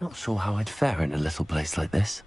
Not sure how I'd fare in a little place like this.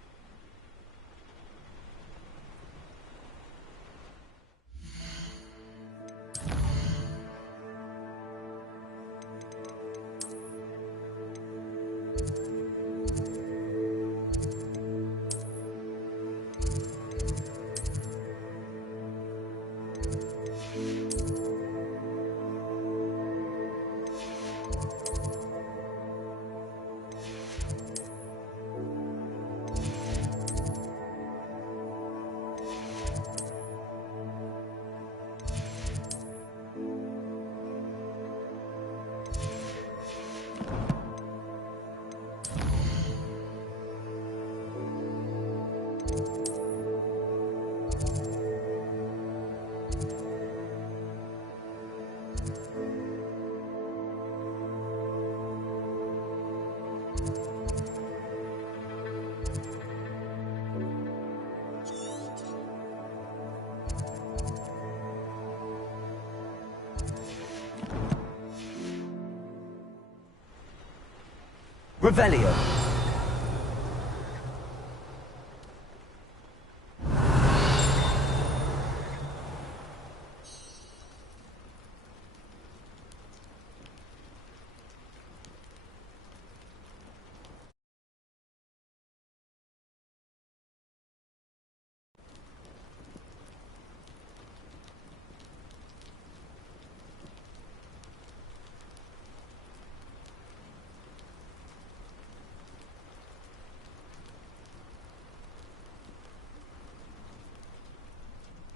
Revelio.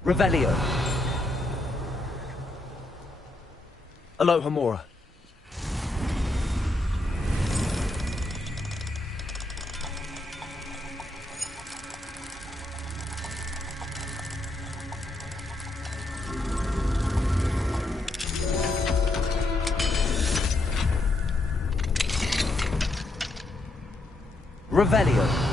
Revelio. Alohomora. Revelio.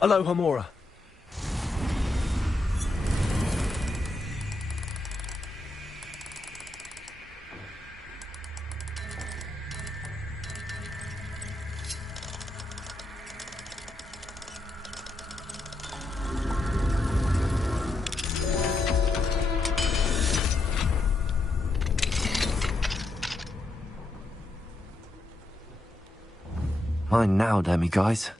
Alohomora. Mine now, demi guys.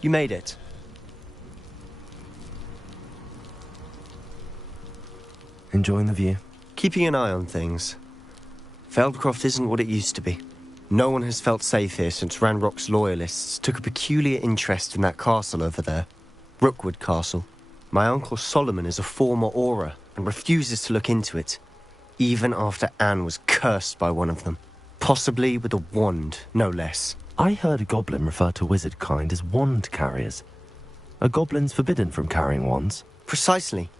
You made it. Enjoying the view? Keeping an eye on things. Feldcroft isn't what it used to be. No one has felt safe here since Ranrock's loyalists took a peculiar interest in that castle over there. Rookwood Castle. My uncle Solomon is a former Auror and refuses to look into it, even after Anne was cursed by one of them. Possibly with a wand, no less. I heard a goblin refer to wizard kind as wand carriers. Are goblins forbidden from carrying wands? Precisely.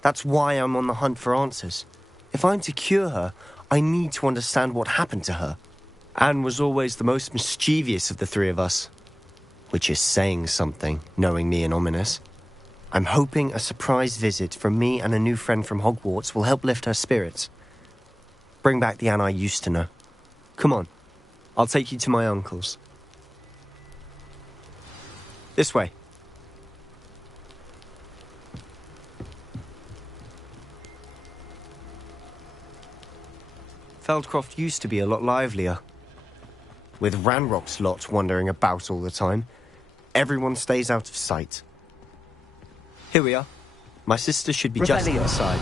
That's why I'm on the hunt for answers. If I'm to cure her, I need to understand what happened to her. Anne was always the most mischievous of the three of us. Which is saying something, knowing me and Ominous. I'm hoping a surprise visit from me and a new friend from Hogwarts will help lift her spirits. Bring back the Anne I used to know. Come on, I'll take you to my uncle's. This way. Feldcroft used to be a lot livelier. With Ranrock's lot wandering about all the time, everyone stays out of sight. Here we are. My sister should be just Revelio. inside.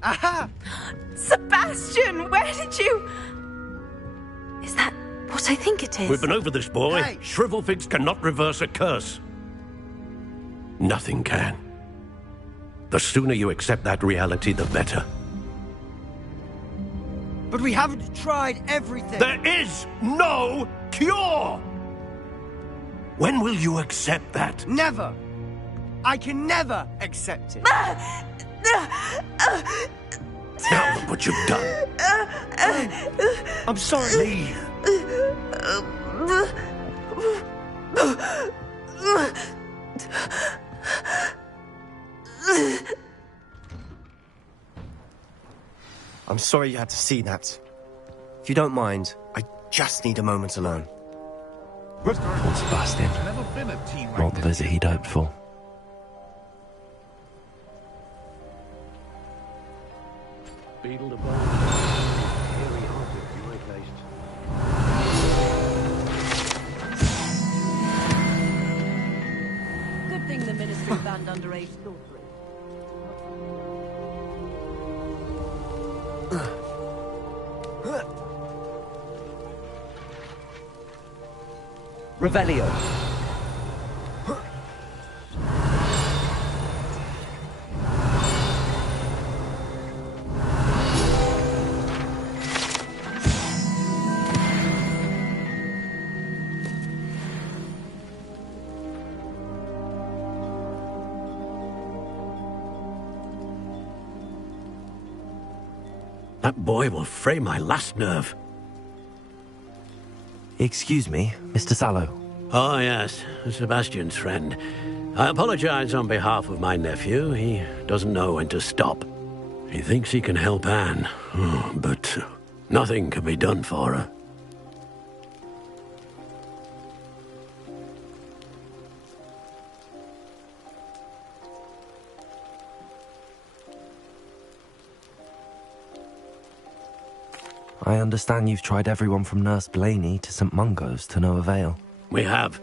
Aha! Sebastian, where did you... Is that what I think it is? We've been over this, boy. Hey! Shrivelfigs cannot reverse a curse. Nothing can. The sooner you accept that reality, the better. But we haven't tried everything. There is no cure! When will you accept that? Never. I can never accept it. Now look what you've done. I'm sorry. Leave. I'm sorry you had to see that. If you don't mind, I just need a moment alone. Poor Sebastian. Not the visit he'd hoped for. Beetle the bone. Here we are, you right placed. Good thing the Ministry banned underage sorcery. Revelio. That boy will fray my last nerve. Excuse me, Mr. Sallow. Oh, yes, Sebastian's friend. I apologize on behalf of my nephew. He doesn't know when to stop. He thinks he can help Anne, but nothing can be done for her. I understand you've tried everyone from Nurse Blaney to St. Mungo's to no avail. We have.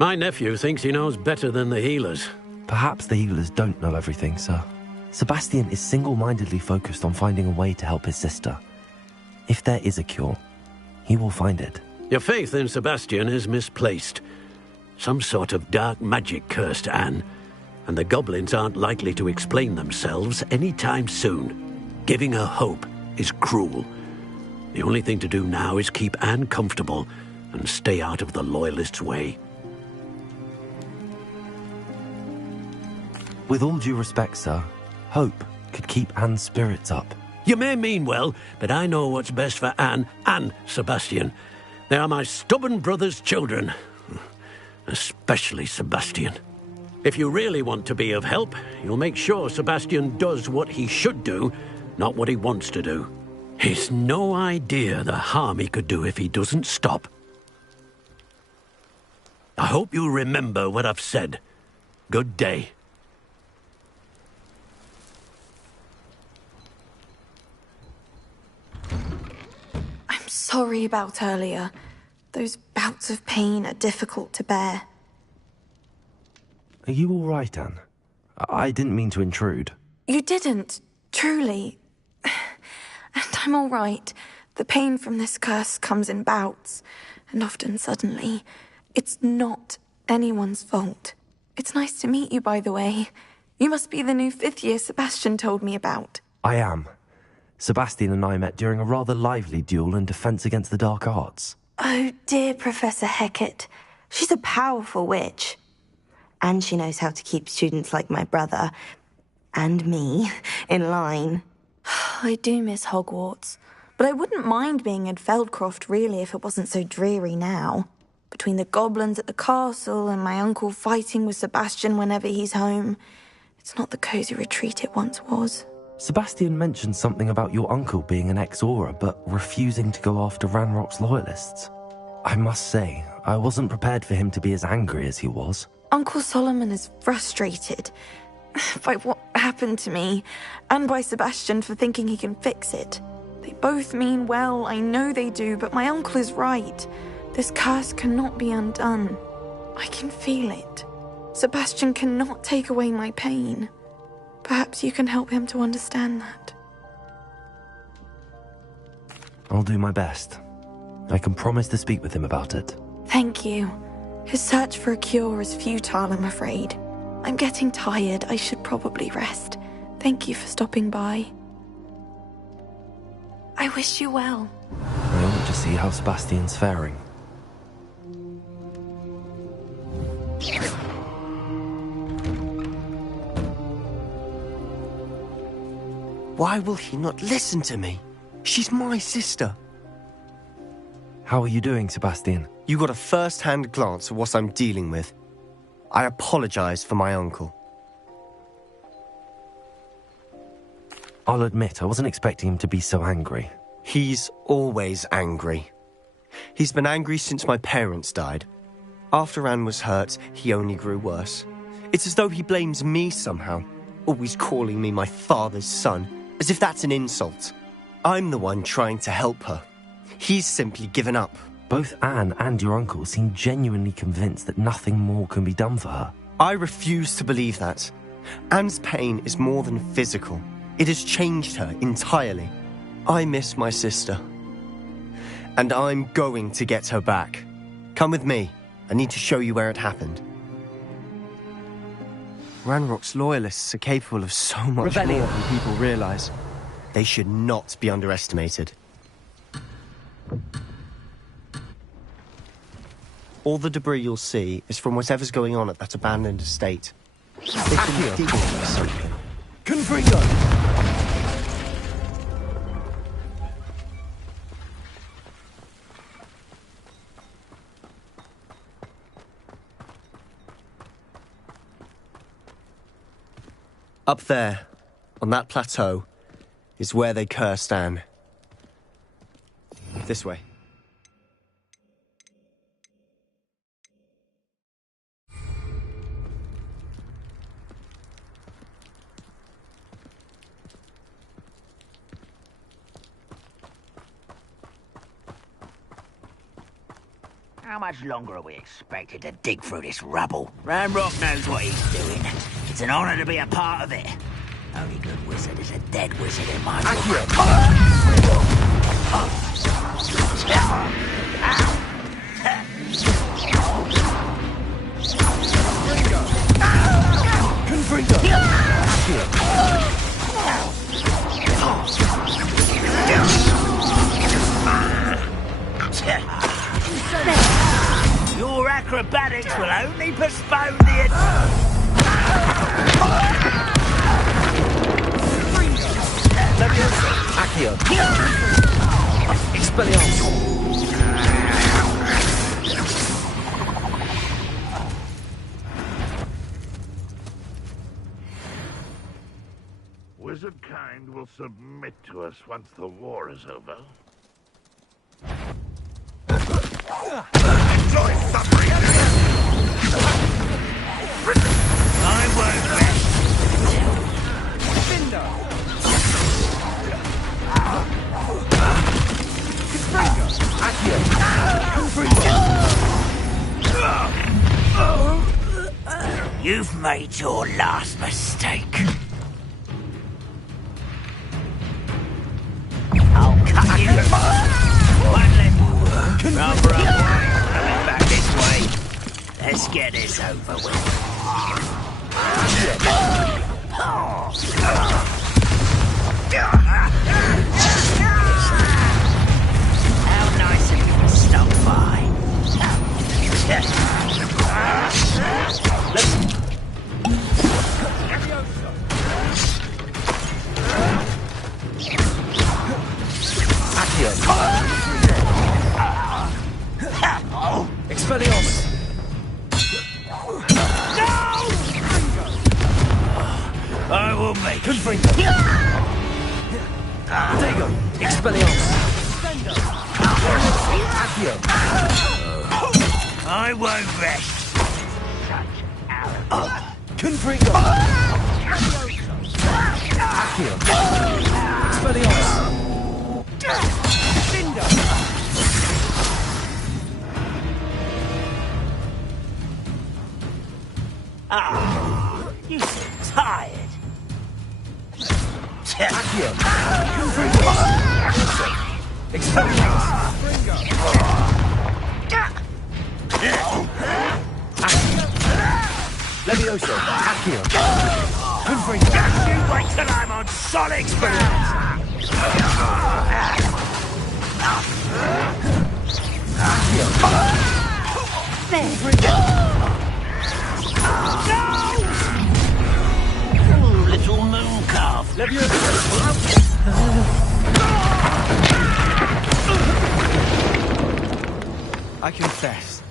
My nephew thinks he knows better than the healers. Perhaps the healers don't know everything, sir. Sebastian is single-mindedly focused on finding a way to help his sister. If there is a cure, he will find it. Your faith in Sebastian is misplaced. Some sort of dark magic cursed Anne, and the goblins aren't likely to explain themselves anytime soon. Giving her hope is cruel. The only thing to do now is keep Anne comfortable and stay out of the Loyalists' way. With all due respect, sir, hope could keep Anne's spirits up. You may mean well, but I know what's best for Anne and Sebastian. They are my stubborn brother's children. Especially Sebastian. If you really want to be of help, you'll make sure Sebastian does what he should do, not what he wants to do. He's no idea the harm he could do if he doesn't stop. I hope you remember what I've said. Good day. I'm sorry about earlier. Those bouts of pain are difficult to bear. Are you all right, Anne? I didn't mean to intrude. You didn't, truly. And I'm all right. The pain from this curse comes in bouts, and often suddenly. It's not anyone's fault. It's nice to meet you, by the way. You must be the new fifth-year Sebastian told me about. I am. Sebastian and I met during a rather lively duel in defense against the dark arts. Oh, dear Professor Hecat. She's a powerful witch. And she knows how to keep students like my brother, and me, in line. I do miss Hogwarts, but I wouldn't mind being in Feldcroft, really, if it wasn't so dreary now. Between the goblins at the castle and my uncle fighting with Sebastian whenever he's home, it's not the cosy retreat it once was. Sebastian mentioned something about your uncle being an ex-Auror, but refusing to go after Ranrock's loyalists. I must say, I wasn't prepared for him to be as angry as he was. Uncle Solomon is frustrated by what happened to me, and by Sebastian for thinking he can fix it. They both mean well, I know they do, but my uncle is right. This curse cannot be undone. I can feel it. Sebastian cannot take away my pain. Perhaps you can help him to understand that. I'll do my best. I can promise to speak with him about it. Thank you. His search for a cure is futile, I'm afraid. I'm getting tired. I should probably rest. Thank you for stopping by. I wish you well. I ought to see how Sebastian's faring. Why will he not listen to me? She's my sister. How are you doing, Sebastian? You got a first-hand glance at what I'm dealing with. I apologize for my uncle. I'll admit, I wasn't expecting him to be so angry. He's always angry. He's been angry since my parents died. After Anne was hurt, he only grew worse. It's as though he blames me somehow, always calling me my father's son, as if that's an insult. I'm the one trying to help her. He's simply given up. Both Anne and your uncle seem genuinely convinced that nothing more can be done for her. I refuse to believe that. Anne's pain is more than physical. It has changed her entirely. I miss my sister. And I'm going to get her back. Come with me. I need to show you where it happened. Ranrock's loyalists are capable of so much more than people realize. They should not be underestimated. All the debris you'll see is from whatever's going on at that abandoned estate. They've been digging for something. Confringo! Up there, on that plateau, is where they cursed Anne. This way. How much longer are we expected to dig through this rubble? Ranrock knows what he's doing. It's an honor to be a part of it. Only good wizard is a dead wizard in my book. Your acrobatics will only postpone the Accio. Expelliarmus. Wizard kind will submit to us once the war is over. Enjoy suffering! You've made your last mistake. I'll cut you. One leg. Rubber up. Coming back this way. Let's get this over with. How nice of you to stop by. Expelliarmus! I will make it. Dago! Expelliarmus! Accio! I won't rest. Confringo! Accio! Expelliarmus! Cinder! You seem tired. Accio! Confringo! Expelliarmus! Levioso! Accio! Confringo! You wait till I'm on solid ground. Accio! Confringo! Little moon calf. Levioso! I confess,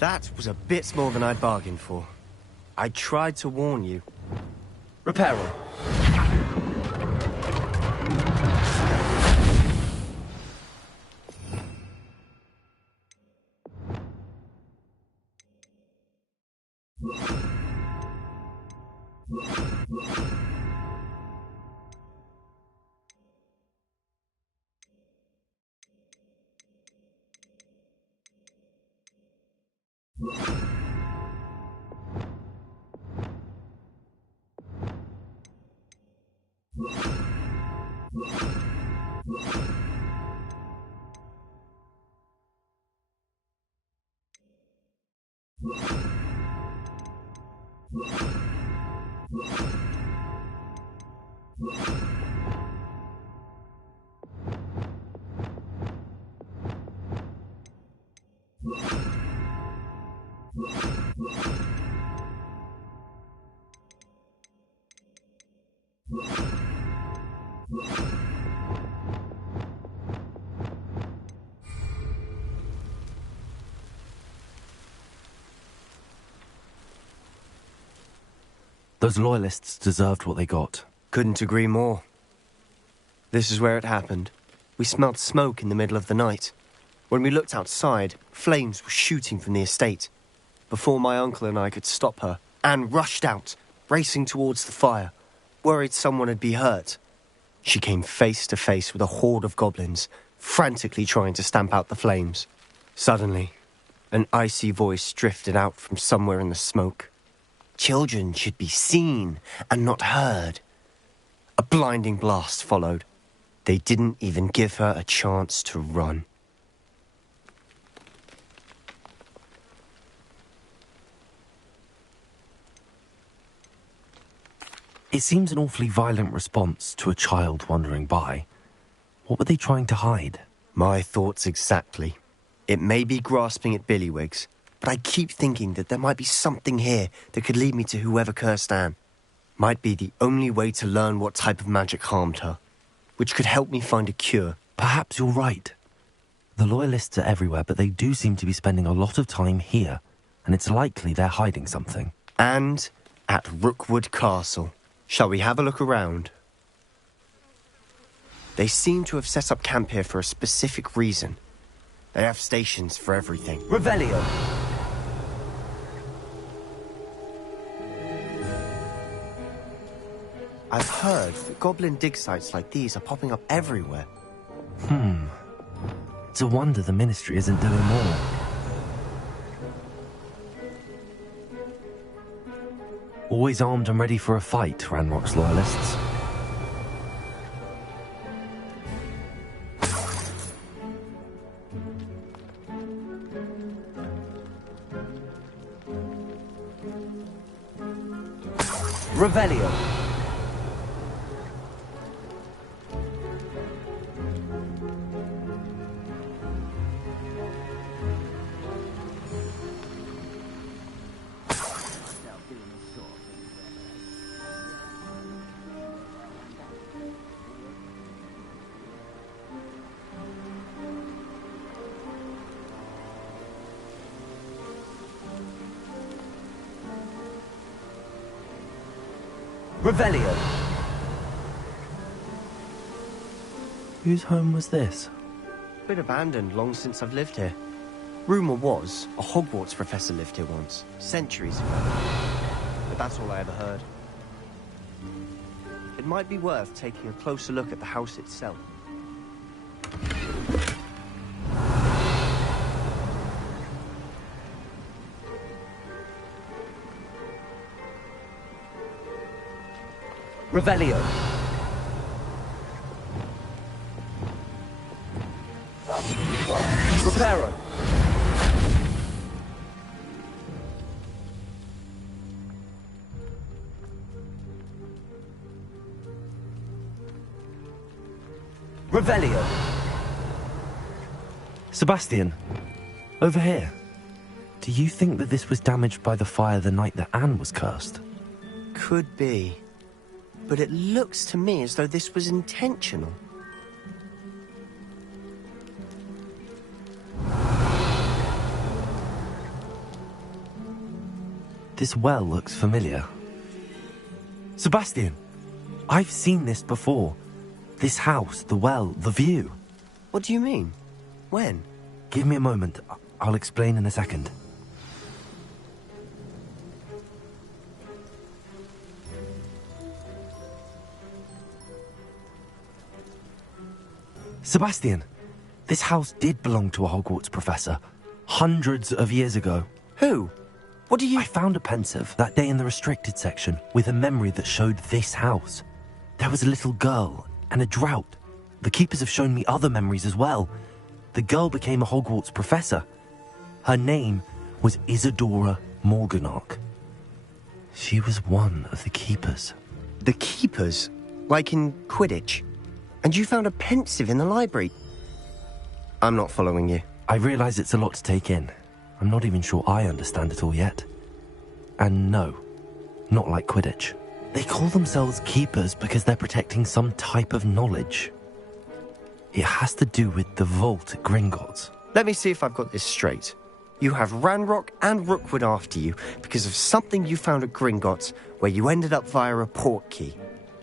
that was a bit more than I'd bargained for. I tried to warn you. Reparo! Those loyalists deserved what they got. Couldn't agree more. This is where it happened. We smelled smoke in the middle of the night. When we looked outside, flames were shooting from the estate. Before my uncle and I could stop her, Anne rushed out, racing towards the fire, worried someone had been hurt. She came face to face with a horde of goblins, frantically trying to stamp out the flames. Suddenly, an icy voice drifted out from somewhere in the smoke. Children should be seen and not heard. A blinding blast followed. They didn't even give her a chance to run. It seems an awfully violent response to a child wandering by. What were they trying to hide? My thoughts exactly. It may be grasping at Billywigs, but I keep thinking that there might be something here that could lead me to whoever cursed Anne. Might be the only way to learn what type of magic harmed her, which could help me find a cure. Perhaps you're right. The loyalists are everywhere, but they do seem to be spending a lot of time here, and it's likely they're hiding something. And at Rookwood Castle. Shall we have a look around? They seem to have set up camp here for a specific reason. They have stations for everything. Revelio! I've heard that goblin dig sites like these are popping up everywhere. It's a wonder the Ministry isn't doing more. Always armed and ready for a fight, Ranrock's loyalists. Revelio. Revelio. Whose home was this? Been abandoned long since I've lived here. Rumour was, a Hogwarts professor lived here once, centuries ago. But that's all I ever heard. It might be worth taking a closer look at the house itself. Revelio. Reparo. Revelio. Sebastian, over here. Do you think that this was damaged by the fire the night that Anne was cursed? Could be. But it looks to me as though this was intentional. This well looks familiar. Sebastian, I've seen this before. This house, the well, the view. What do you mean? When? Give me a moment. I'll explain in a second. Sebastian, this house did belong to a Hogwarts professor. Hundreds of years ago. Who? What do you... I found a pensive that day in the restricted section with a memory that showed this house. There was a little girl and a drought. The keepers have shown me other memories as well. The girl became a Hogwarts professor. Her name was Isadora Morganach. She was one of the keepers. The keepers? Like in Quidditch? And you found a pensive in the library? I'm not following you. I realize it's a lot to take in. I'm not even sure I understand it all yet. And no, not like Quidditch. They call themselves keepers because they're protecting some type of knowledge. It has to do with the vault at Gringotts. Let me see if I've got this straight. You have Ranrock and Rookwood after you because of something you found at Gringotts where you ended up via a portkey.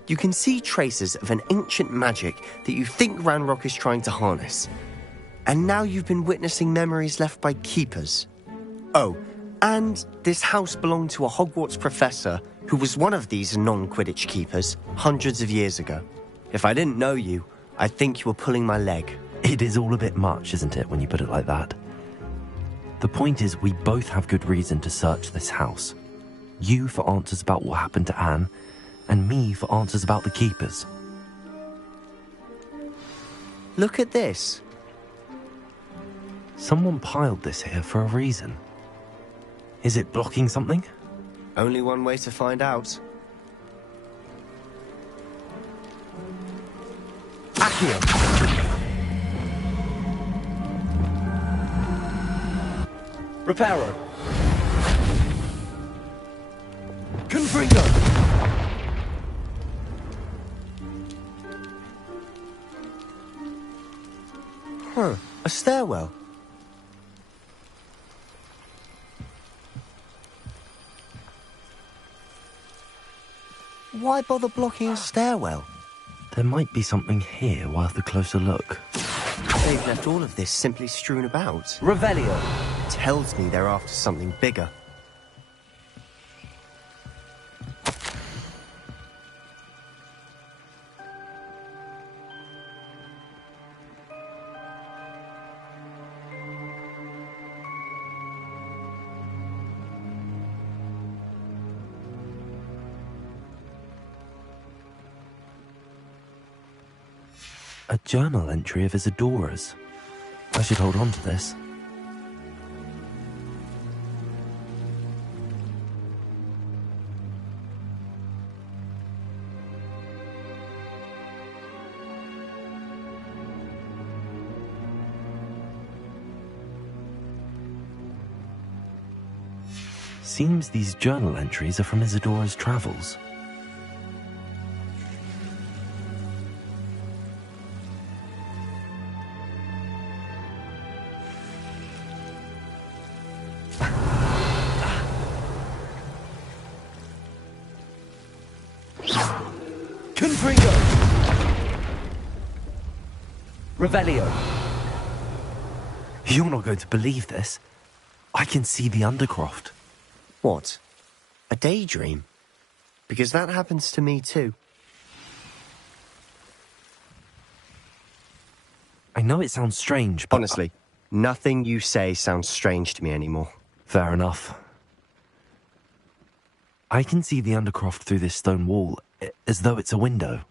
You can see traces of an ancient magic that you think Ranrock is trying to harness. And now you've been witnessing memories left by keepers. Oh, and this house belonged to a Hogwarts professor who was one of these non-Quidditch keepers hundreds of years ago. If I didn't know you, I'd think you were pulling my leg. It is all a bit much, isn't it, when you put it like that? The point is, we both have good reason to search this house. You for answers about what happened to Anne, and me for answers about the keepers. Look at this. Someone piled this here for a reason. Is it blocking something? Only one way to find out. Accio. Reparo. Confringo. Huh, a stairwell. Why bother blocking a stairwell? There might be something here worth a closer look. They've left all of this simply strewn about. Revelio. Tells me they're after something bigger. A journal entry of Isadora's. I should hold on to this. Seems these journal entries are from Isadora's travels. Confringo! Revelio. You're not going to believe this. I can see the Undercroft. What? A daydream? Because that happens to me too. I know it sounds strange, but... Honestly, nothing you say sounds strange to me anymore. Fair enough. I can see the Undercroft through this stone wall, as though it's a window.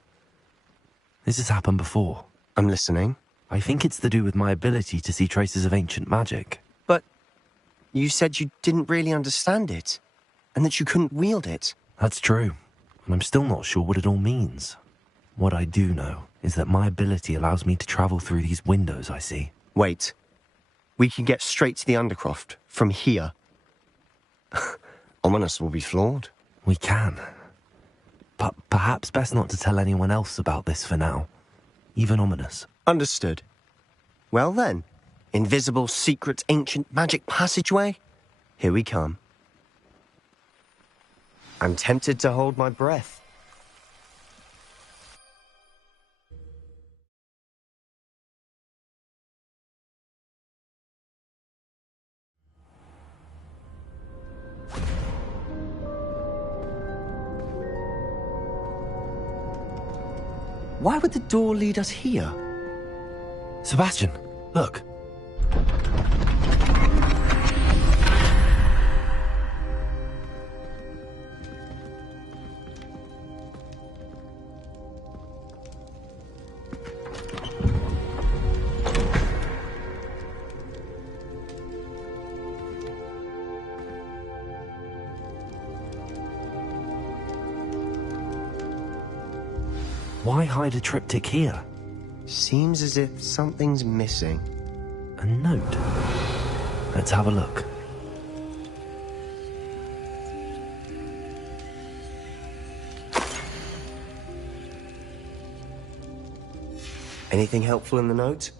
This has happened before. I'm listening. I think it's to do with my ability to see traces of ancient magic. But you said you didn't really understand it, and that you couldn't wield it. That's true, and I'm still not sure what it all means. What I do know is that my ability allows me to travel through these windows I see. Wait. We can get straight to the Undercroft from here. Ominous will be floored. We can. But perhaps best not to tell anyone else about this for now. Even Ominous. Understood. Well then, invisible, secret, ancient magic passageway? Here we come. I'm tempted to hold my breath. Why would the door lead us here? Sebastian, look. Why hide a triptych here? Seems as if something's missing. A note. Let's have a look. Anything helpful in the note?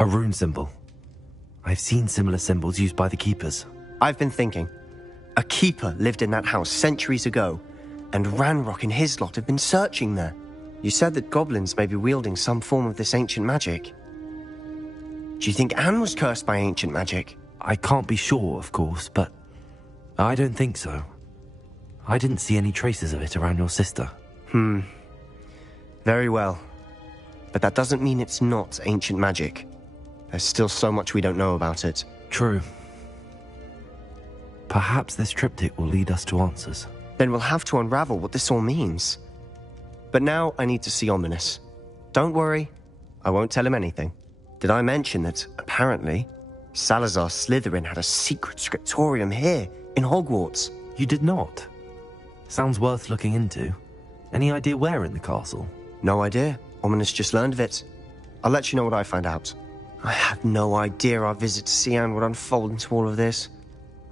A rune symbol. I've seen similar symbols used by the keepers. I've been thinking. A keeper lived in that house centuries ago, and Ranrock and his lot have been searching there. You said that goblins may be wielding some form of this ancient magic. Do you think Anne was cursed by ancient magic? I can't be sure, of course, but I don't think so. I didn't see any traces of it around your sister. Very well. But that doesn't mean it's not ancient magic. There's still so much we don't know about it. True. Perhaps this triptych will lead us to answers. Then we'll have to unravel what this all means. But now I need to see Ominous. Don't worry, I won't tell him anything. Did I mention that, apparently, Salazar Slytherin had a secret scriptorium here, in Hogwarts? You did not? Sounds worth looking into. Any idea where in the castle? No idea. Ominous just learned of it. I'll let you know what I find out. I had no idea our visit to Sian would unfold into all of this.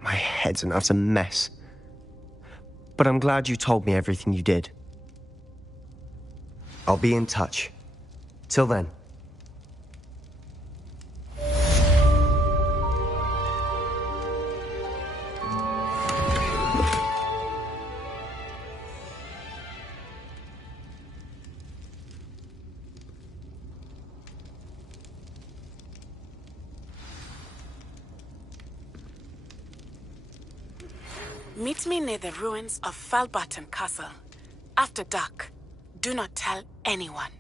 My head's an utter mess. But I'm glad you told me everything you did. I'll be in touch. Till then. Meet me near the ruins of Falbarton Castle. After dark. Do not tell anyone.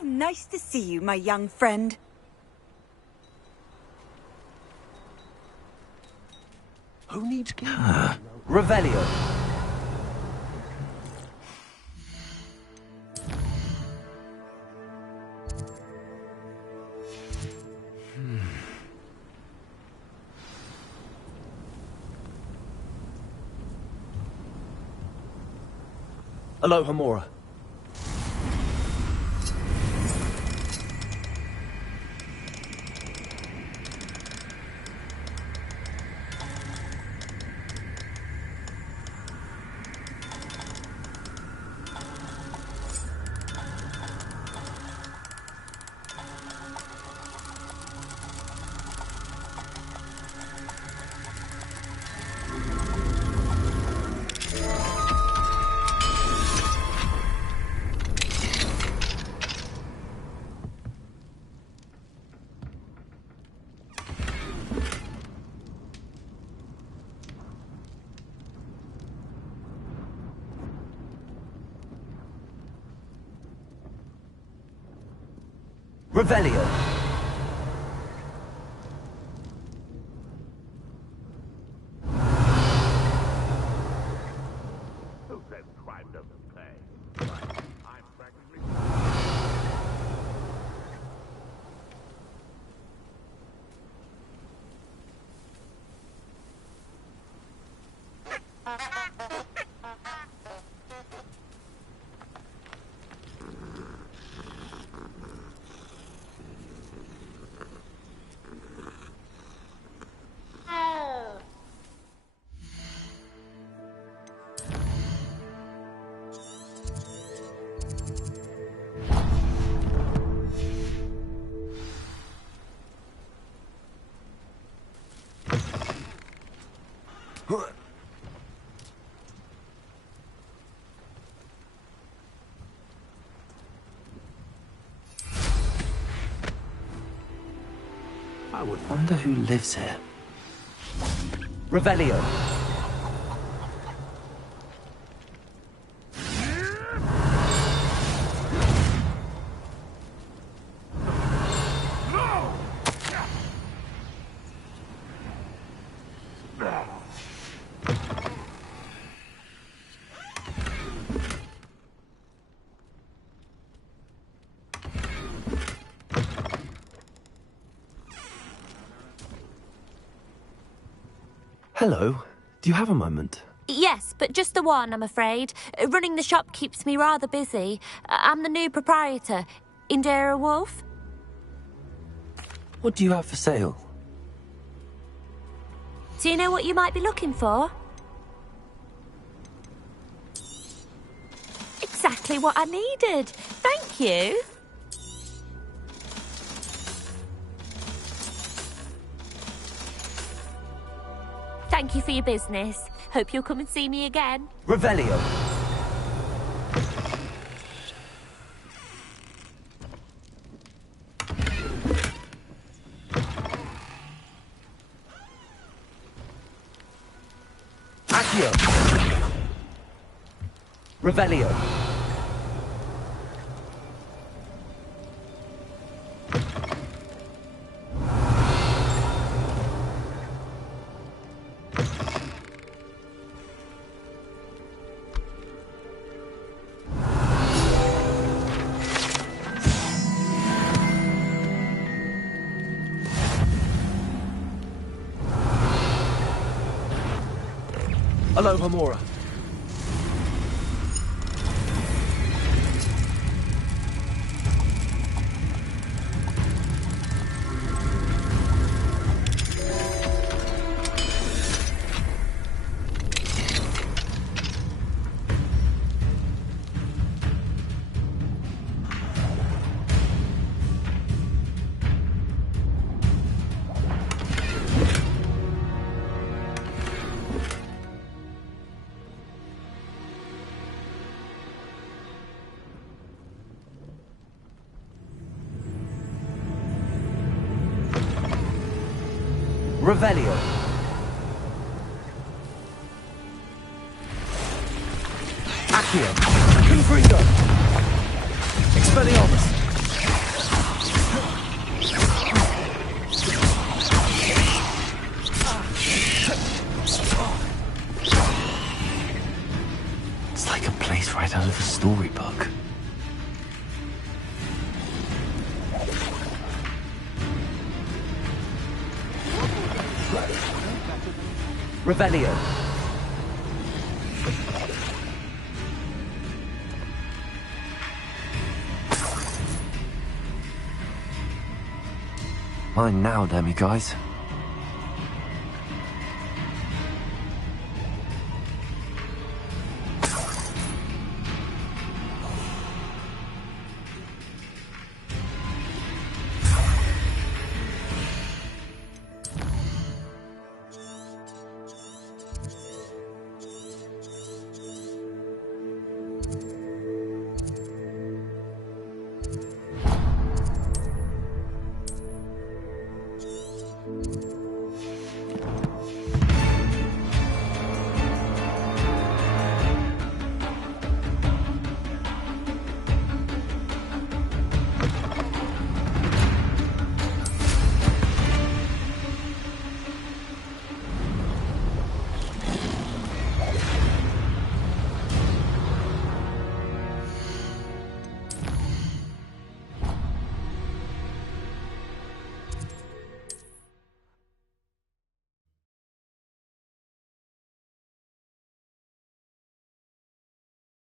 How nice to see you, my young friend. Who needs Revelio. Aloha Mora. Revelio. Who said crime doesn't pay? I'm practically... I would wonder who lives here. Revelio. Hello. Do you have a moment? Yes, but just the one, I'm afraid. Running the shop keeps me rather busy. I'm the new proprietor, Indira Wolf. What do you have for sale? Do you know what you might be looking for? Exactly what I needed. Thank you. Thank you for your business. Hope you'll come and see me again. Revelio. Accio. Revelio. Aloha Mora. Revelio. Accio. Confringo. Expelliarmus. Revelio. Mine now, demi guys.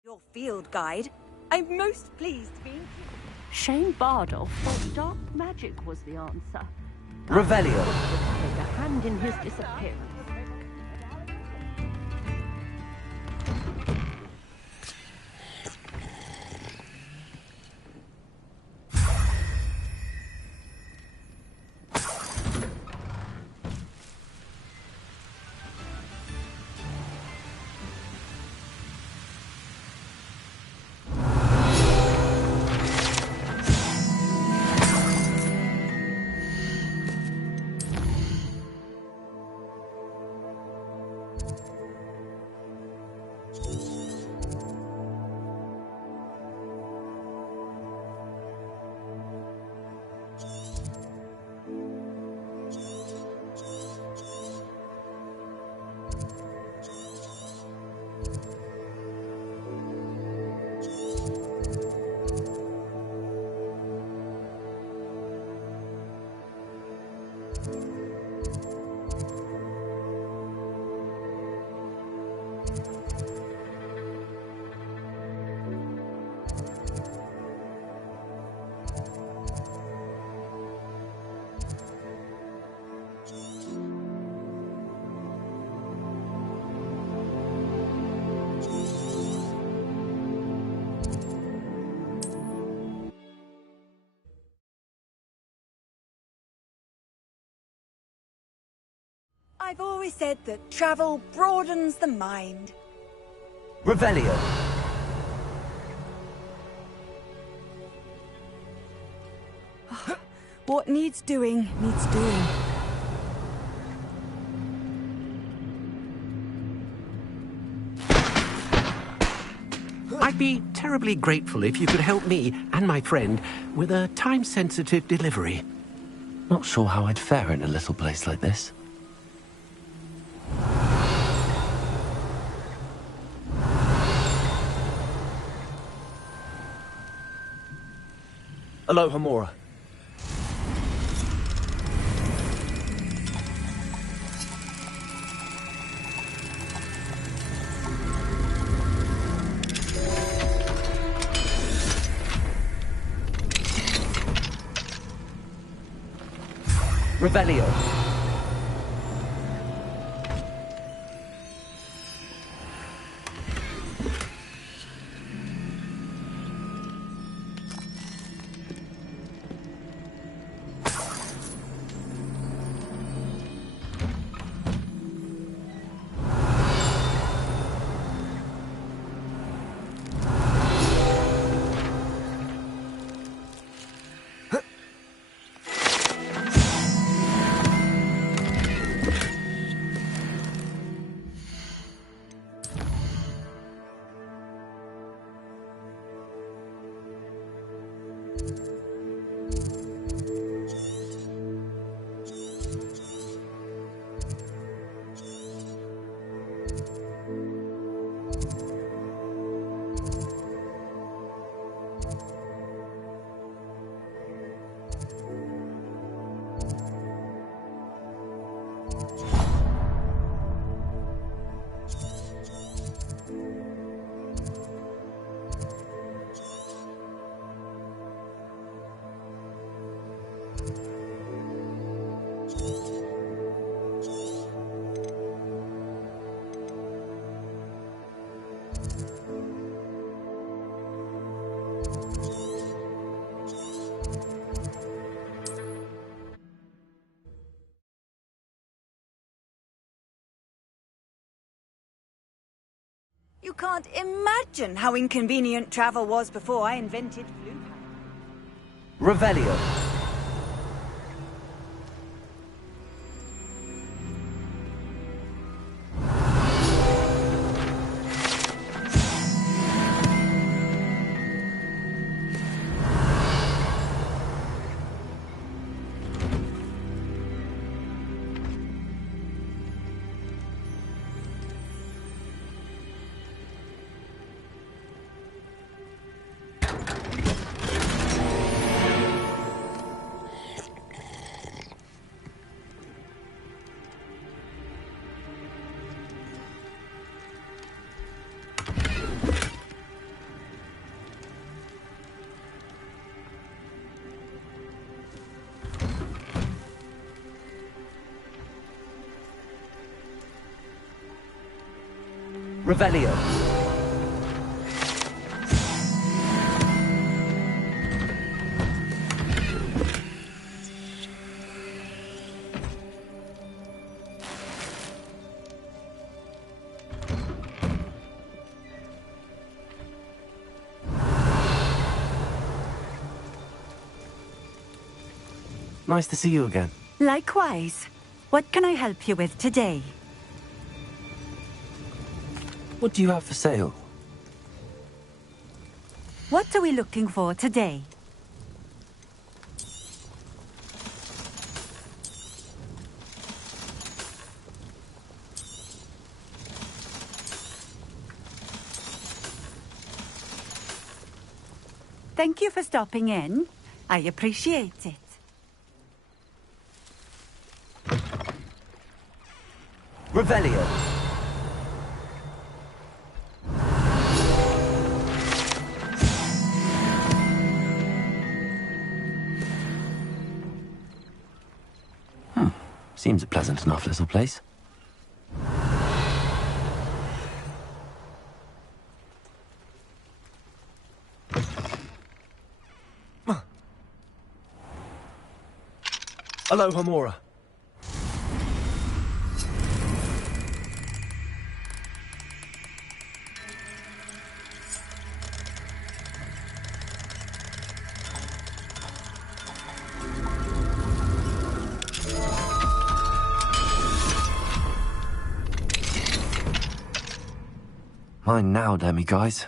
Your field guide. I'm most pleased to be included. Shane Bardolph thought dark magic was the answer. Revelio. Take a hand in his disappearance. I've always said that travel broadens the mind. Revelio. What needs doing, needs doing. I'd be terribly grateful if you could help me and my friend with a time-sensitive delivery. Not sure how I'd fare in a little place like this. Aloha Mora. Revelio. You can't imagine how inconvenient travel was before I invented flu. Revelio. Revelio. Nice to see you again. Likewise. What can I help you with today? What do you have for sale? What are we looking for today? Thank you for stopping in. I appreciate it. Revelio. Seems a pleasant enough little place. Hello, Hamura. Mine now, demi guys.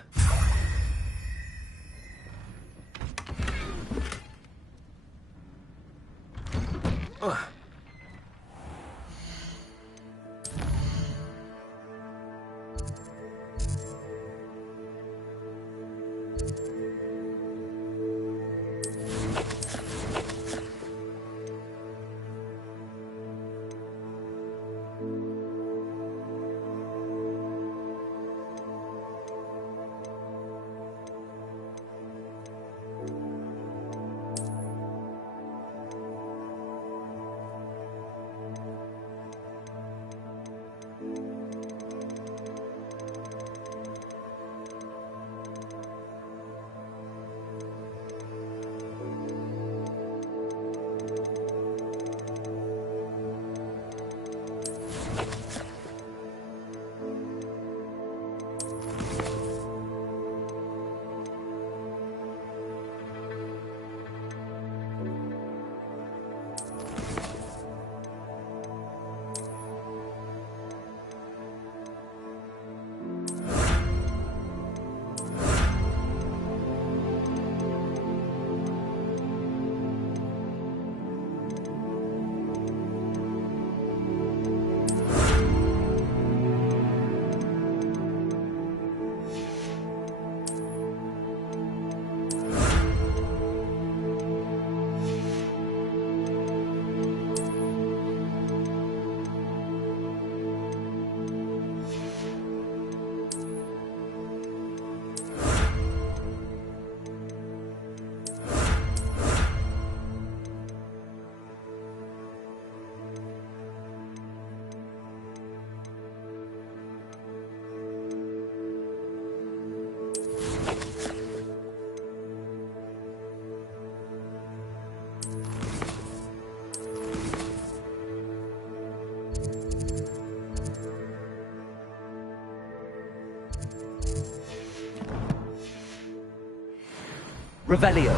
Revelio.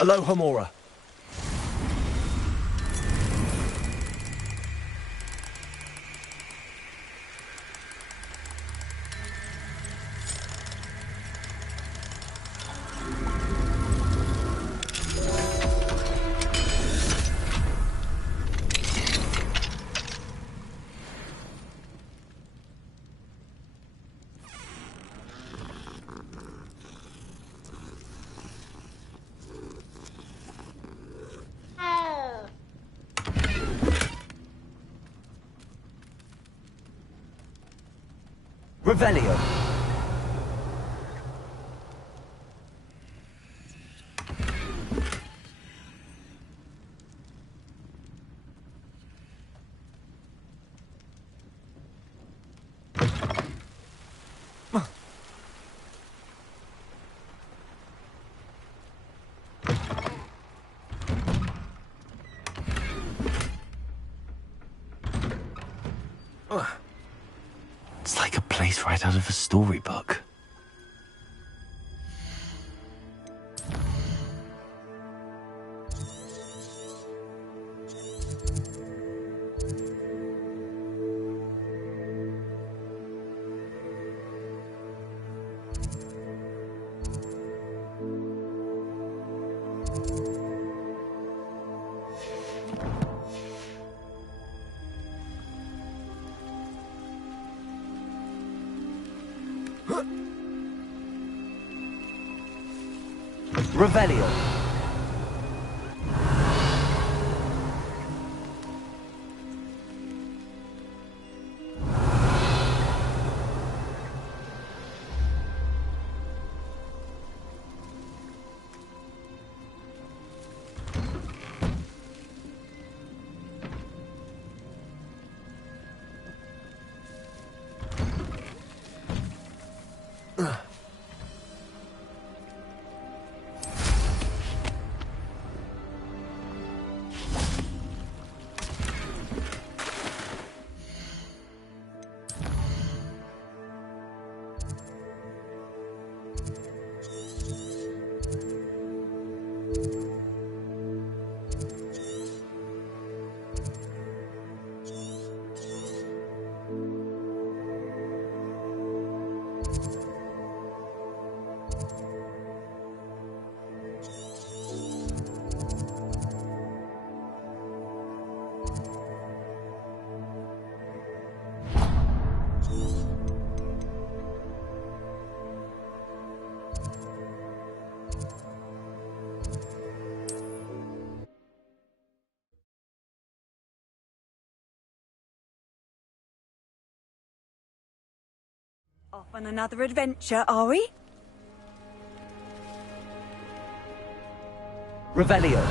Aloha Mora. Revelio. It's like a place right out of a storybook. Revelio. Off on another adventure, are we? Revelio.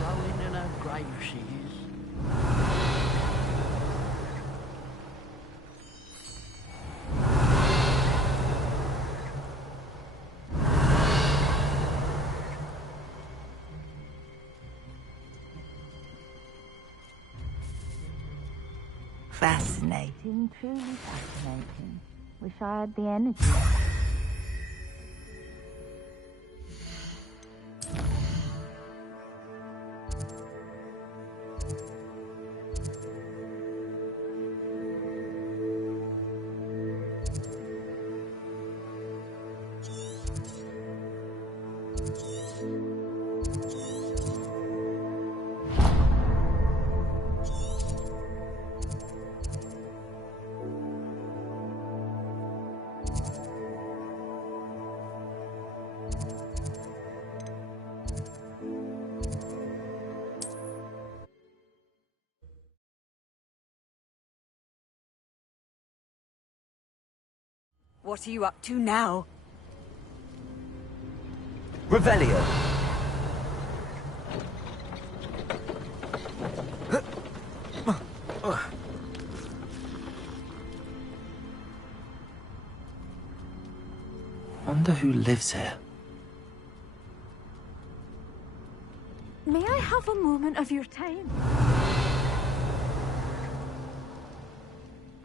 Rolling in her grave she is. Fascinating, truly fascinating. Wish I had the energy. What are you up to now? Revelio. Wonder who lives here. May I have a moment of your time?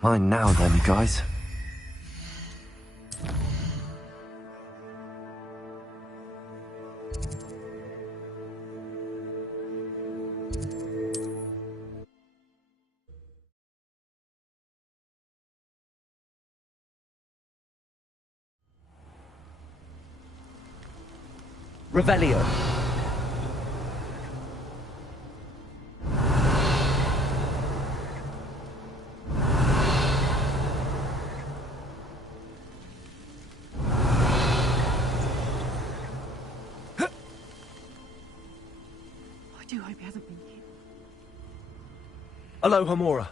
Mine now then, guys. Revelio. I do hope he hasn't been here. Hello, Hamura.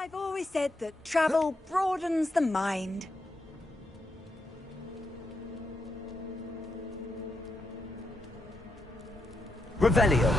I've always said that travel broadens the mind. Revelio.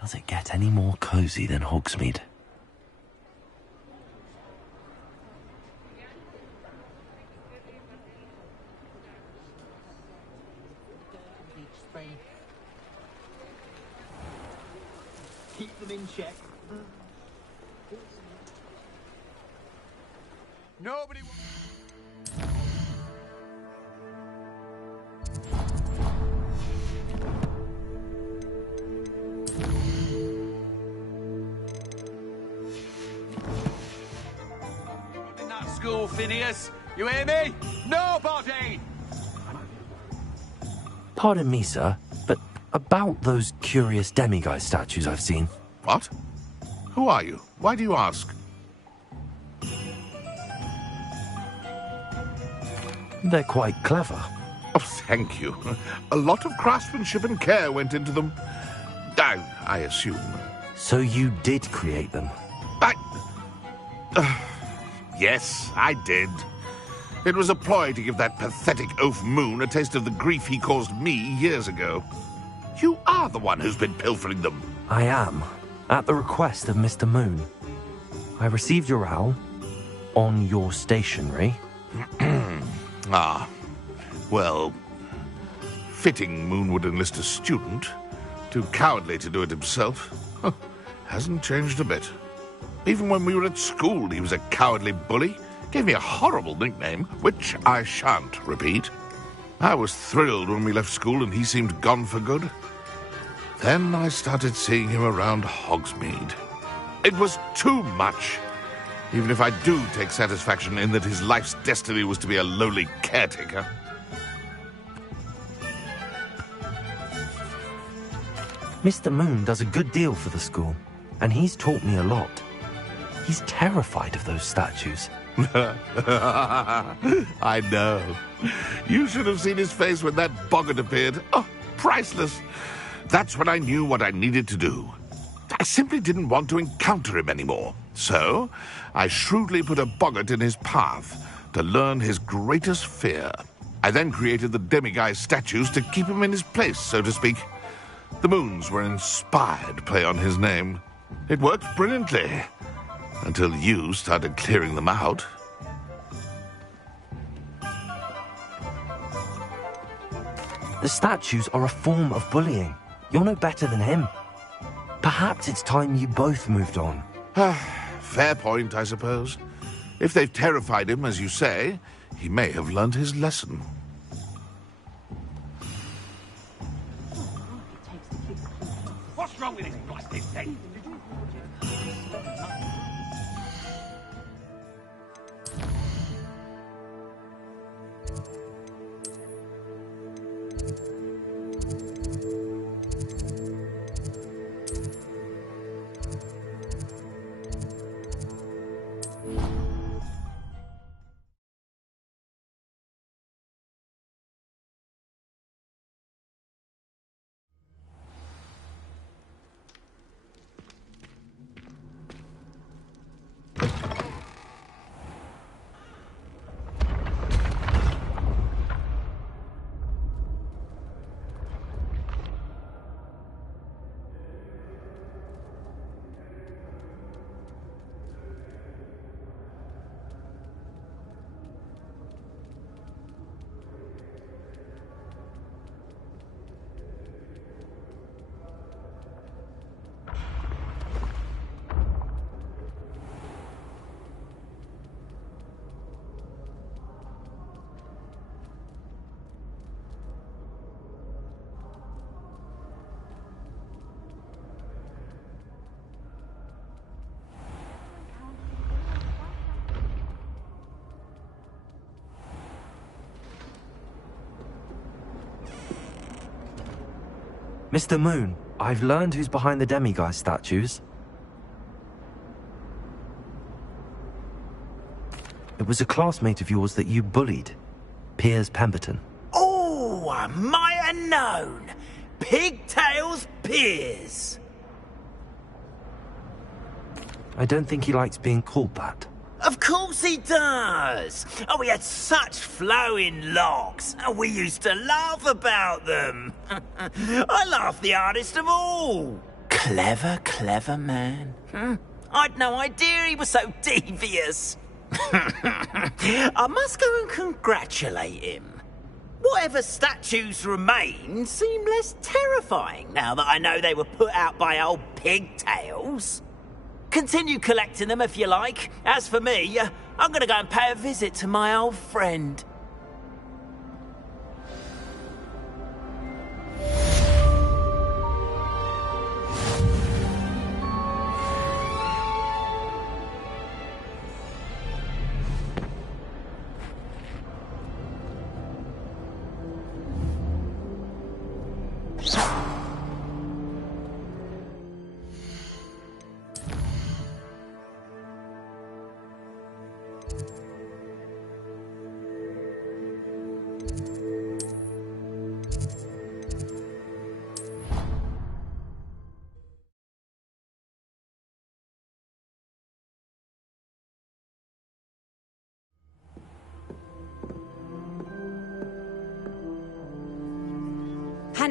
Does it get any more cozy than Hogsmeade? Keep them in check. Nobody. In that school, Phineas. You hear me? Nobody. Pardon me, sir, but about those curious demiguise statues I've seen. What? Who are you? Why do you ask? They're quite clever. Oh, thank you. A lot of craftsmanship and care went into them. I assume. So you did create them? Yes, I did. It was a ploy to give that pathetic oaf Moon a taste of the grief he caused me years ago. You are the one who's been pilfering them. I am, at the request of Mr. Moon. I received your owl on your stationery. Ah, well, fitting Moon would enlist a student. Too cowardly to do it himself. Hasn't changed a bit. Even when we were at school, he was a cowardly bully. Gave me a horrible nickname, which I shan't repeat. I was thrilled when we left school and he seemed gone for good. Then I started seeing him around Hogsmeade. It was too much. Even if I do take satisfaction in that his life's destiny was to be a lowly caretaker. Mr. Moon does a good deal for the school, and he's taught me a lot. He's terrified of those statues. I know. You should have seen his face when that boggart appeared. Oh, priceless. That's when I knew what I needed to do. I simply didn't want to encounter him anymore. So, I shrewdly put a boggart in his path to learn his greatest fear. I then created the demiguise statues to keep him in his place, so to speak. The moons were inspired play on his name. It worked brilliantly. Until you started clearing them out. The statues are a form of bullying. You're no better than him. Perhaps it's time you both moved on. Fair point, I suppose. If they've terrified him, as you say, he may have learned his lesson. What's wrong with this blasted thing? Mr. Moon, I've learned who's behind the demiguise statues. It was a classmate of yours that you bullied, Piers Pemberton. Oh, I might have known. Pigtails Piers. I don't think he likes being called that. Of course he does. Oh, we had such flowing locks. And we used to laugh about them. I laughed the hardest of all. Clever, clever man. I'd no idea he was so devious. I must go and congratulate him. Whatever statues remain seem less terrifying now that I know they were put out by old pigtails. Continue collecting them if you like. As for me, I'm gonna go and pay a visit to my old friend.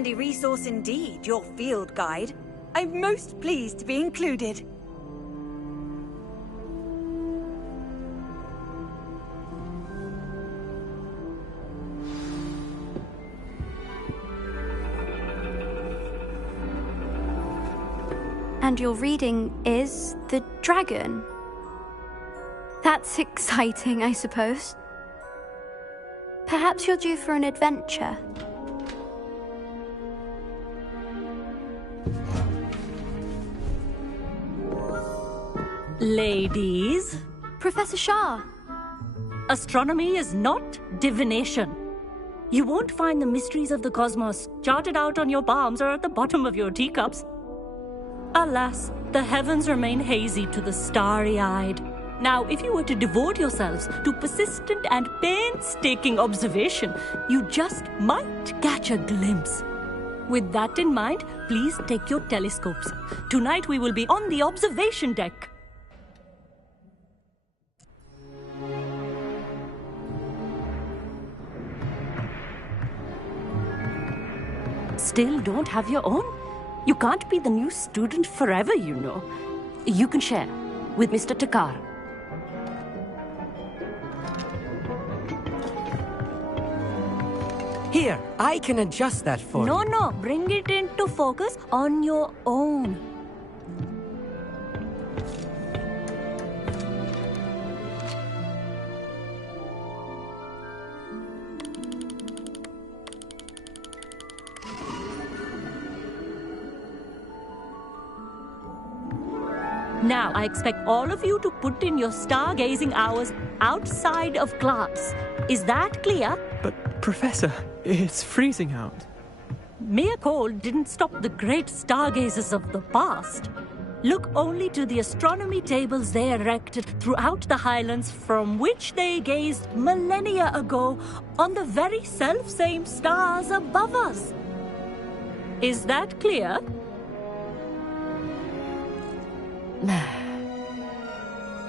handy resource indeed, your field guide. I'm most pleased to be included. And your reading is the dragon. That's exciting, I suppose. Perhaps you're due for an adventure. Ladies. Professor Shah. Astronomy is not divination. You won't find the mysteries of the cosmos charted out on your palms or at the bottom of your teacups. Alas, the heavens remain hazy to the starry-eyed. Now, if you were to devote yourselves to persistent and painstaking observation, you just might catch a glimpse. With that in mind, please take your telescopes. Tonight we will be on the observation deck. Still don't have your own? You can't be the new student forever, you know. You can share with Mr. Takar. Here, I can adjust that for you. No, bring it into focus on your own. Now, I expect all of you to put in your stargazing hours outside of class. Is that clear? But, Professor, it's freezing out. Mere cold didn't stop the great stargazers of the past. Look only to the astronomy tables they erected throughout the highlands from which they gazed millennia ago on the very self-same stars above us. Is that clear?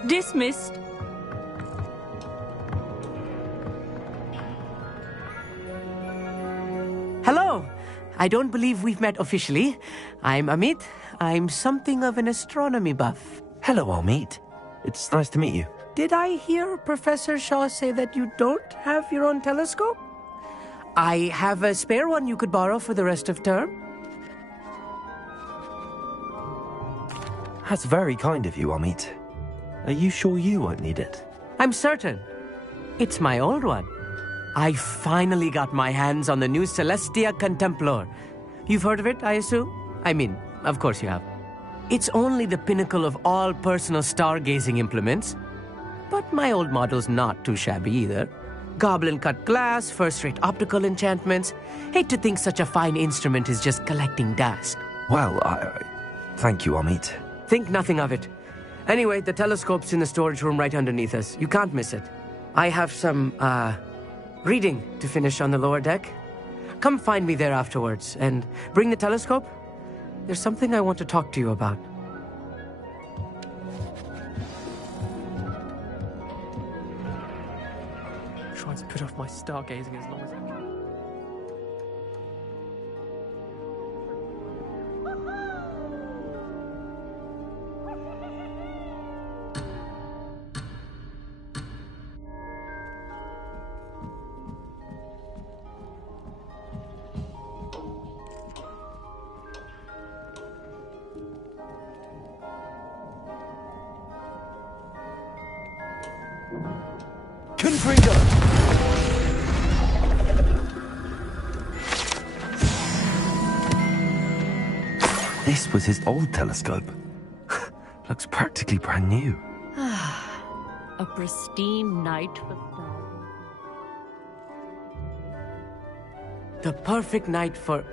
Dismissed. Hello. I don't believe we've met officially. I'm Amit. I'm something of an astronomy buff. Hello, Amit. It's nice to meet you. Did I hear Professor Shaw say that you don't have your own telescope? I have a spare one you could borrow for the rest of term. That's very kind of you, Amit. Are you sure you won't need it? I'm certain. It's my old one. I finally got my hands on the new Celestia Contemplar. You've heard of it, I assume? I mean, of course you have. It's only the pinnacle of all personal stargazing implements. But my old model's not too shabby either. Goblin-cut glass, first-rate optical enchantments. Hate to think such a fine instrument is just collecting dust. Well, thank you, Amit. Think nothing of it. Anyway, the telescope's in the storage room right underneath us. You can't miss it. I have some, reading to finish on the lower deck. Come find me there afterwards, and bring the telescope. There's something I want to talk to you about. Trying to put off my stargazing as long as I can. This was his old telescope. Looks practically brand new. A pristine night for stars. The perfect night for...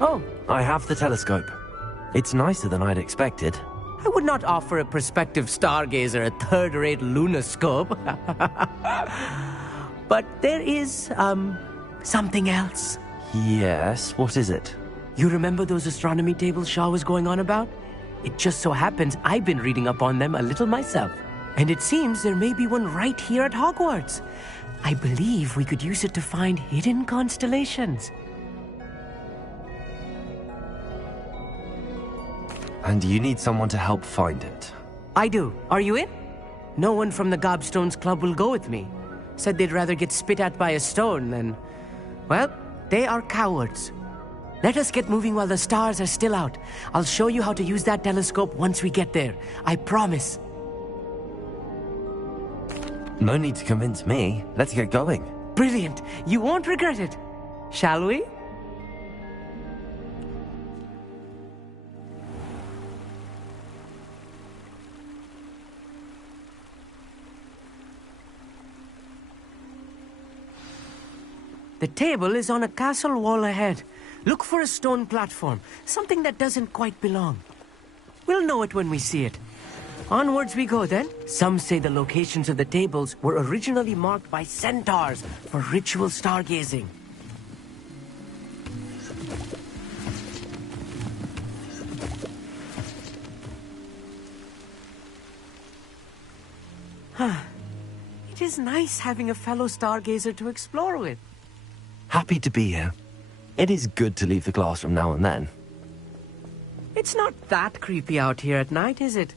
Oh, I have the telescope. It's nicer than I'd expected. I would not offer a prospective stargazer a third-rate lunoscope. But there is, something else. Yes, what is it? You remember those astronomy tables Shaw was going on about? It just so happens I've been reading up on them a little myself. And it seems there may be one right here at Hogwarts. I believe we could use it to find hidden constellations. And you need someone to help find it. I do. Are you in? No one from the Gobstones Club will go with me. Said they'd rather get spit at by a stone than... Well, they are cowards. Let us get moving while the stars are still out. I'll show you how to use that telescope once we get there. I promise. No need to convince me. Let's get going. Brilliant. You won't regret it. Shall we? The table is on a castle wall ahead. Look for a stone platform, something that doesn't quite belong. We'll know it when we see it. Onwards we go then. Some say the locations of the tables were originally marked by centaurs for ritual stargazing. It is nice having a fellow stargazer to explore with. Happy to be here. It is good to leave the classroom now and then. It's not that creepy out here at night, is it?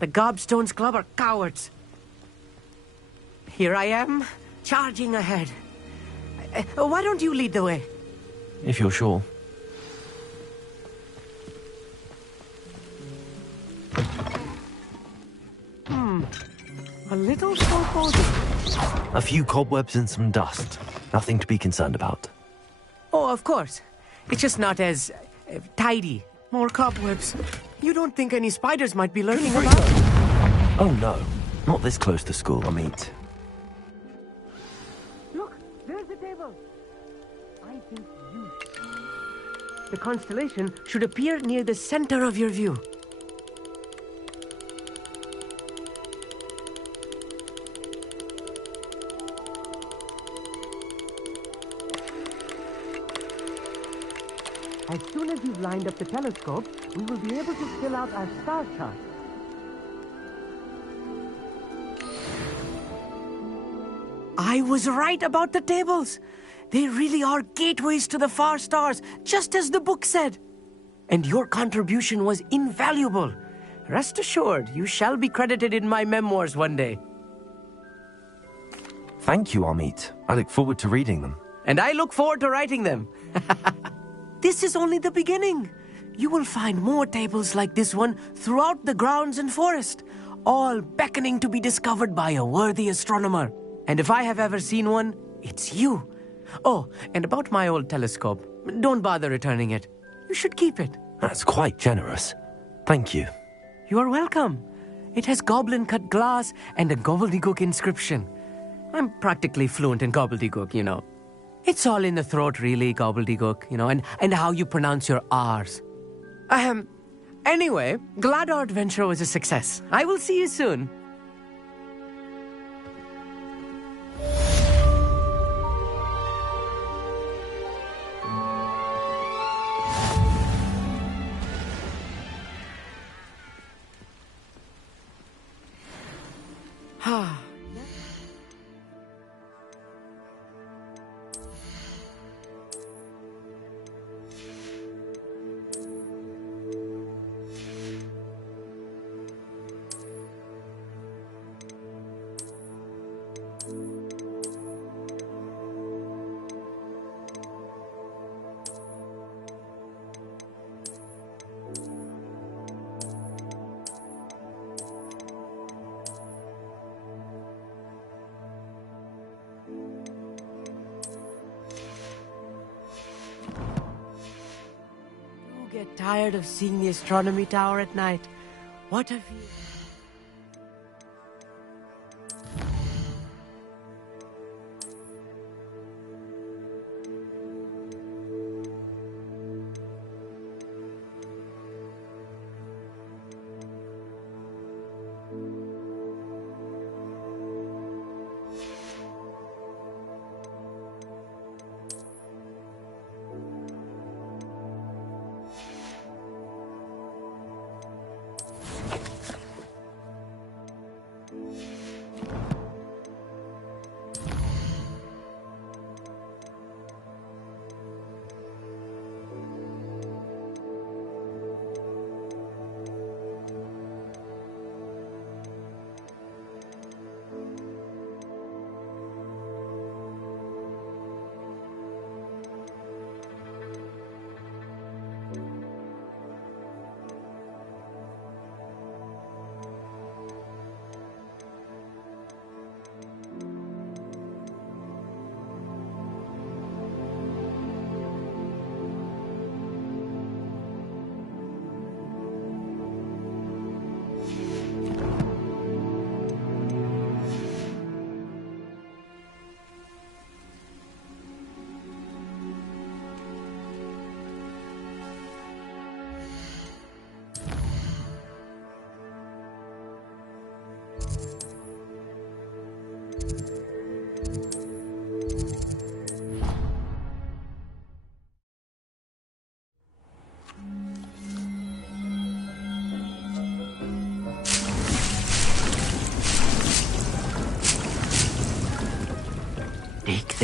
The Gobstones Club are cowards. Here I am, charging ahead. Why don't you lead the way? If you're sure. A little foreboding. A few cobwebs and some dust. Nothing to be concerned about. Oh, of course. It's just not as tidy. More cobwebs. You don't think any spiders might be lurking about? Oh no, not this close to school, Amit. Look, there's the table. I think you... The constellation should appear near the center of your view. As soon as you've lined up the telescope, we will be able to fill out our star chart. I was right about the tables. They really are gateways to the far stars, just as the book said. And your contribution was invaluable. Rest assured, you shall be credited in my memoirs one day. Thank you, Amit. I look forward to reading them. And I look forward to writing them. This is only the beginning. You will find more tables like this one throughout the grounds and forest, all beckoning to be discovered by a worthy astronomer. And if I have ever seen one, it's you. Oh, and about my old telescope, don't bother returning it. You should keep it. That's quite generous. Thank you. You are welcome. It has goblin-cut glass and a gobbledygook inscription. I'm practically fluent in gobbledygook, you know. It's all in the throat, really, gobbledygook, you know, and how you pronounce your R's. Anyway, glad our adventure was a success. I will see you soon. Get tired of seeing the astronomy tower at night. What a view.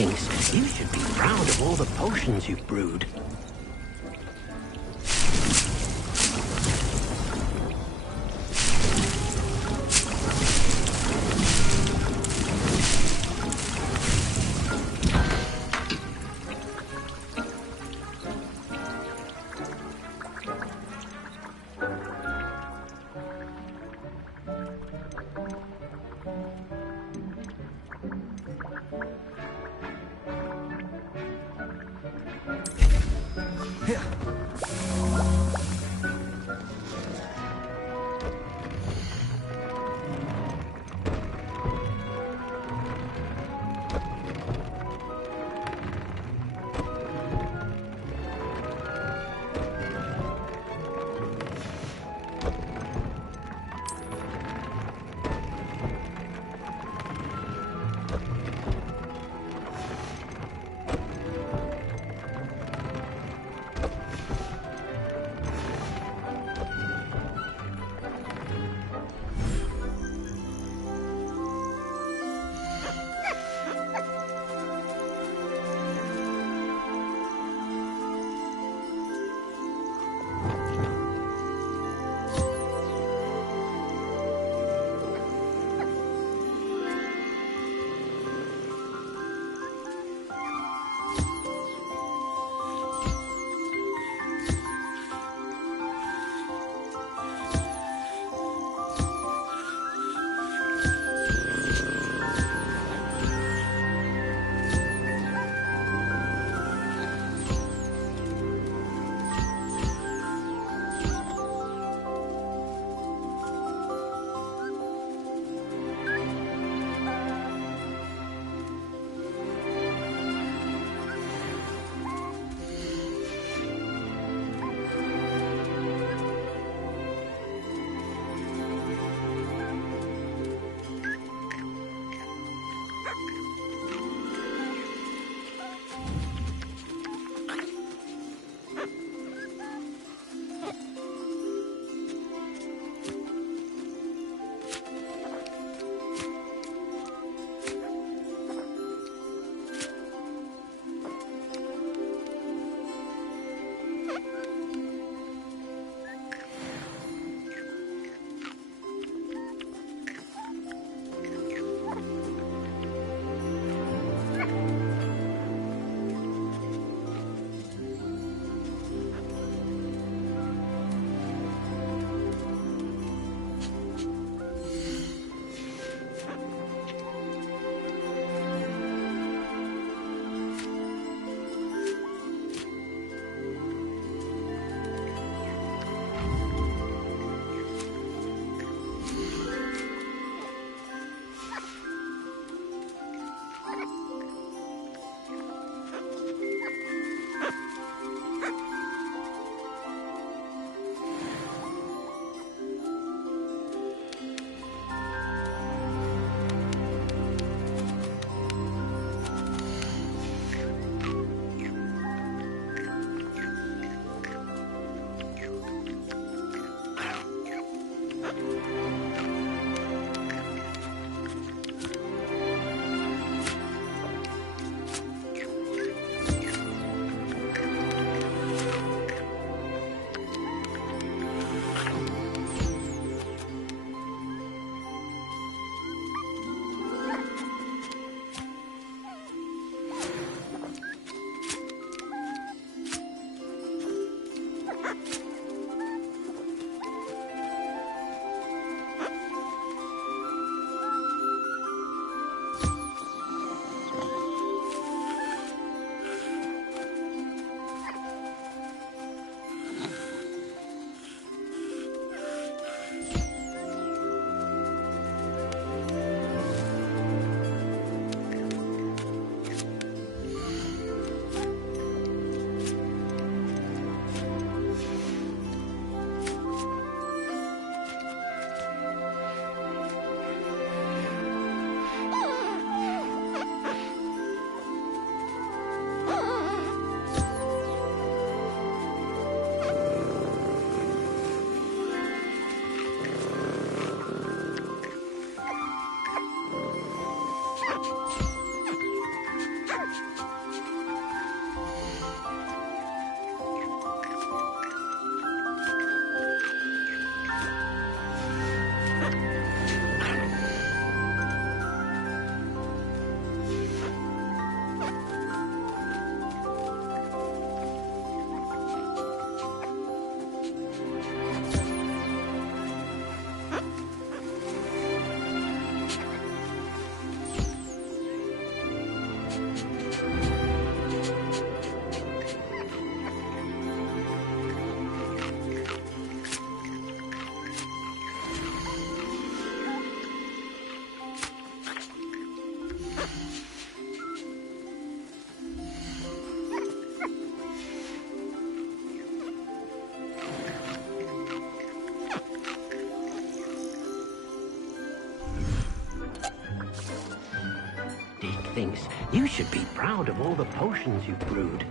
thinks you should be proud of all the potions you've brewed. should be proud of all the potions you've brewed.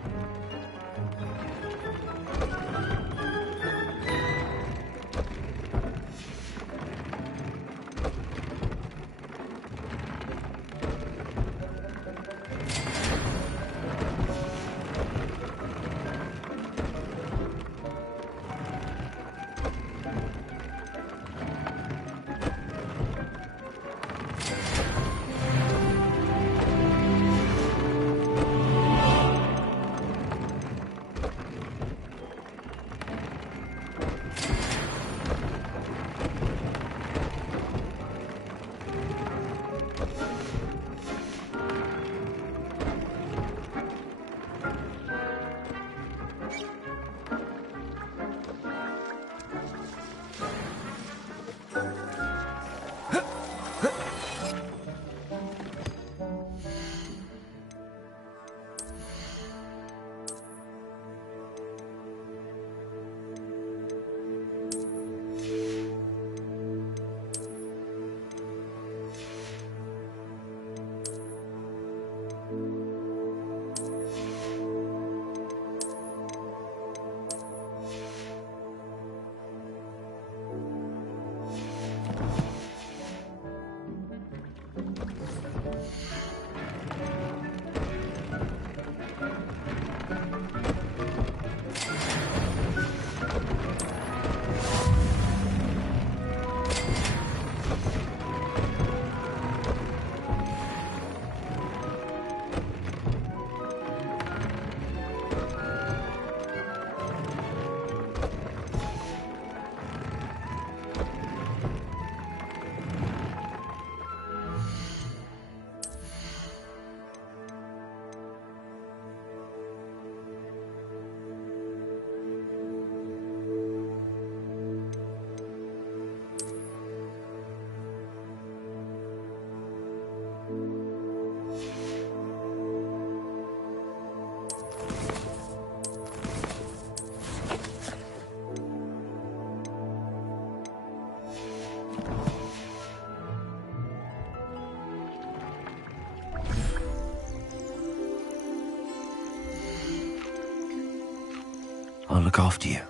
I'll look after you.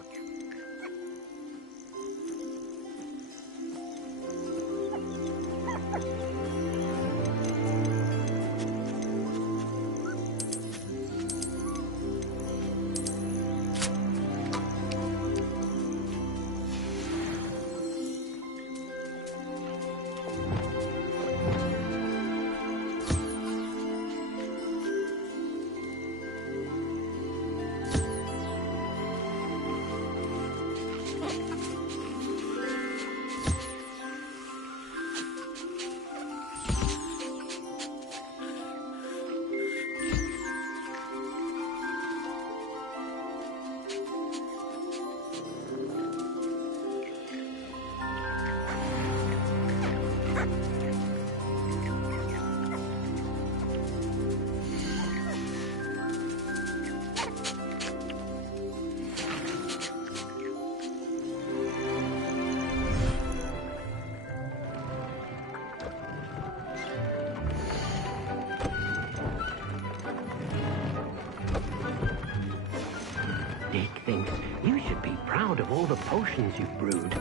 Dick thinks you should be proud of all the potions you've brewed.